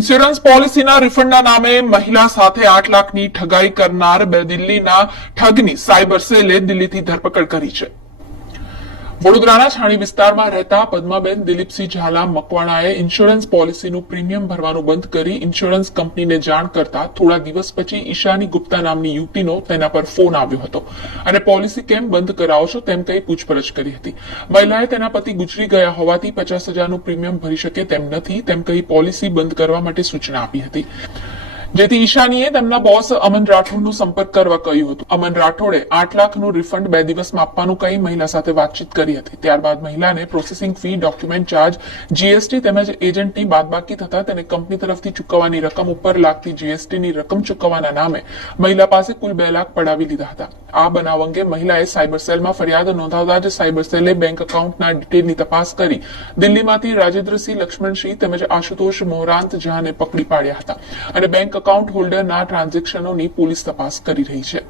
Insurance પોલિસીના રિફંડના નામે મહિલા સાથે 8 લાખની ઠગાઈ કરનાર દિલ્હીના ઠગની સાયબર સેલે દિલ્હીથી ધરપકડ કરી છે. વડોદરાના છાણી વિસ્તારમાં રહેતા પદ્માબેન દિલીપસિંહ ઝાલા મકવાણાએ ઇન્સ્યોરન્સ પોલિસીનું પ્રીમિયમ ભરવાનું બંધ કરી ઇન્સ્યોરન્સ કંપનીને જાણ કરતા થોડા દિવસ પછી ઈશાની ગુપ્તા નામની યુવતીનો તેના પર ફોન આવ્યો હતો અને પોલિસી કેમ બંધ કરાવો છો તેમ કહી પૂછપરછ કરી હતી. મહિલાએ તેના પતિ ગુજરી ગયા હોવાથી 50,000નું પ્રીમિયમ ભરી શકે તેમ નથી તેમ કહી પોલિસી બંધ કરવા માટે સૂચના આપી હતી. જેથી ઈશાનીએ તેમના બોસ અમન રાઠોડનો સંપર્ક કરવા કહ્યું હતું. અમન રાઠોડે 8 લાખનું રિફંડ 2 દિવસમાં આપવાનું કહી મહિલા સાથે વાતચીત કરી હતી. ત્યારબાદ મહિલાને processing fee, document charge, GST તેમજ એજન્ટની બાદબાકી થતા તેને કંપની તરફથી ચૂકવવાની રકમ ઉપર લાગતી જીએસટીની રકમ ચૂકવવાના નામે મહિલા પાસે કુલ 2 લાખ પડાવી લીધા હતા. આ બનાવ અંગે મહિલાએ સાયબર સેલમાં ફરિયાદ નોંધાવતા જ સાયબર સેલે બેંક એકાઉન્ટના ડિટેલની તપાસ કરી દિલ્હીમાંથી રાજેન્દ્રસિંહ લક્ષ્મણસિંહ તેમજ આશુતોષ મોહરાંત જહાને પકડી પાડ્યા હતા અને બેંક એકાઉન્ટ હોલ્ડરના ટ્રાન્ઝેક્શનોની પોલીસ તપાસ કરી રહી છે.